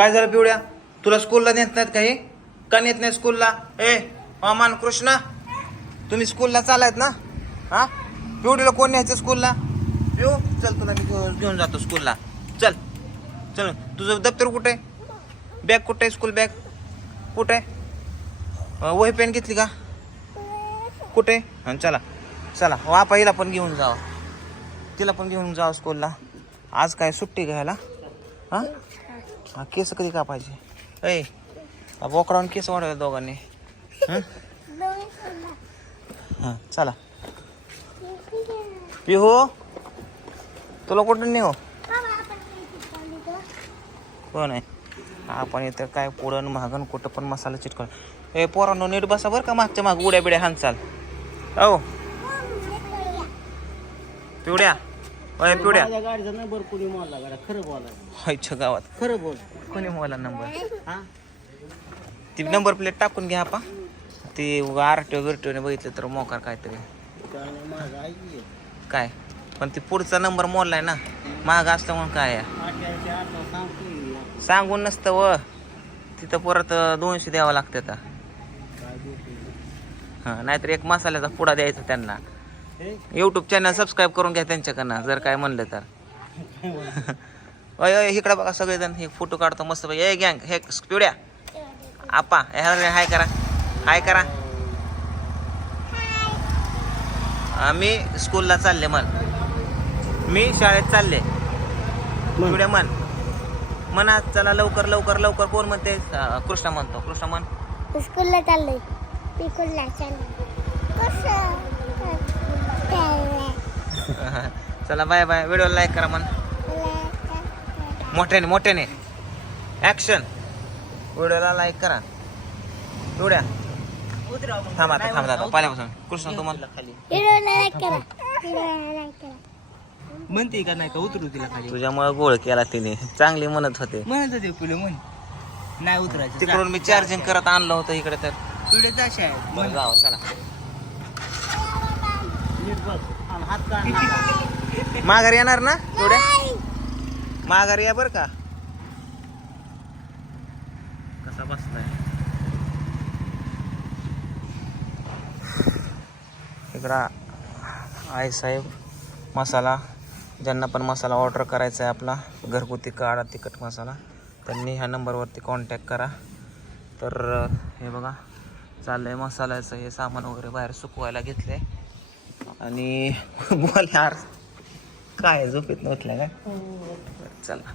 काय झालं पिवड्या तुला स्कूलला नेत नाहीत काही का नेत नाही स्कूलला ए अमान कृष्णा तुम्ही स्कूलला चालायत ना? हा? पिवडीला कोण न्यायचं स्कूलला पिऊ चल तुला मी घेऊन- जातो स्कूलला चल चल. तुझं दप्तर कुठे? बॅग कुठे आहे स्कूल बॅग कुठे? आहे वही पेन घेतली का? कुठे? हां चला चला. वापा हिला पण घेऊन जावा. तिला पण घेऊन जावं स्कूलला आज काय सुट्टी घ्यायला? हां? हा केस कधी कापायचे? ऐ बोकडावून केस वाढवले दोघांनी. हं? हां चला. पिहो तुला कुठं नाही हो कोण आहे? आपण इथं काय पुढं महागन कुठं पण मसाला चिटकव ए पोरांनो नीट बसा बरं का मागच्या माग उड्या बिड्या हानचाल हो. पिवड्या. अय पिवड्या. माझ्या गाडीचा नंबर कोणी मोडला गाड्या? खरं बोला व्हायच्या गावात. खरं बोल. कोणी मोबाईल नंबर? हा? ती नंबर प्लेट टाकून घ्या पा ती आर टी बिरटीने बघितलं तर मोकार काहीतरी. त्याने माझं ऐकली काय? पण ती पुढचा नंबर मोडलाय ना. महाग असलं म्हणून काय आहे? सांगतोय सांगून नसतं व. तिथं परत दोनशे द्यावं लागतं आता. काय हां नाहीतर एक मसाल्याचा पुडा द्यायचा त्यांना. यूट्यूब चॅनल सबस्क्राईब करून घ्या त्यांच्याकडनं जर काय म्हणलं तर. अय अय इकडं बघा सगळेजण हे फोटो काढतो मस्त ए गँग हे पिवड्या. आपा ह्या हाय करा. हाय करा. आम्ही स्कूलला चालले मन मी शाळेत चालले. पिवड्या मन म्हणा चला लवकर लवकर लवकर. कोण म्हणते? कृष्णा म्हणतो. कृष्णा म्हण. स्कूलला चाललोय. स्कूलला चला बाय बाय. व्हिडिओ लाईक करा म्हण. मोठ्याने मोठ्याने. ऍक्शन व्हिडिओला लाईक करा. एवढ्या. थांबा आता थांबा आता. पाल्यापासून कृष्ण तू म्हण. खाली हिरोला लाईक करा. हिरोला लाईक करा. म्हणते का नाही का उतरू तिला खाली. तुझ्यामुळे गोळ केला तिने. चांगली म्हणत होते. म्हणत होते पिलं म्हण. नाही उतरायचं. तिकडून मी चार्जिंग करत आणलं होतं इकडे तर. पिढे जाशे आहे जावं चला नीट बघ आणि हात काढ माघारी येणार ना एवढ्या माघारी या बर का. कसा बसलाय? इकडं आई साहेब मसाला ज्यांना पण मसाला ऑर्डर करायचा आहे आपला घरगुती काळा तिखट मसाला त्यांनी ह्या नंबरवरती कॉन्टॅक्ट करा. तर हे बघा चाललंय मसाल्याचं हे सामान वगैरे बाहेर सुकवायला घेतलंय. आणि बोल यार. काय झोपेत नव्हतलं का चला.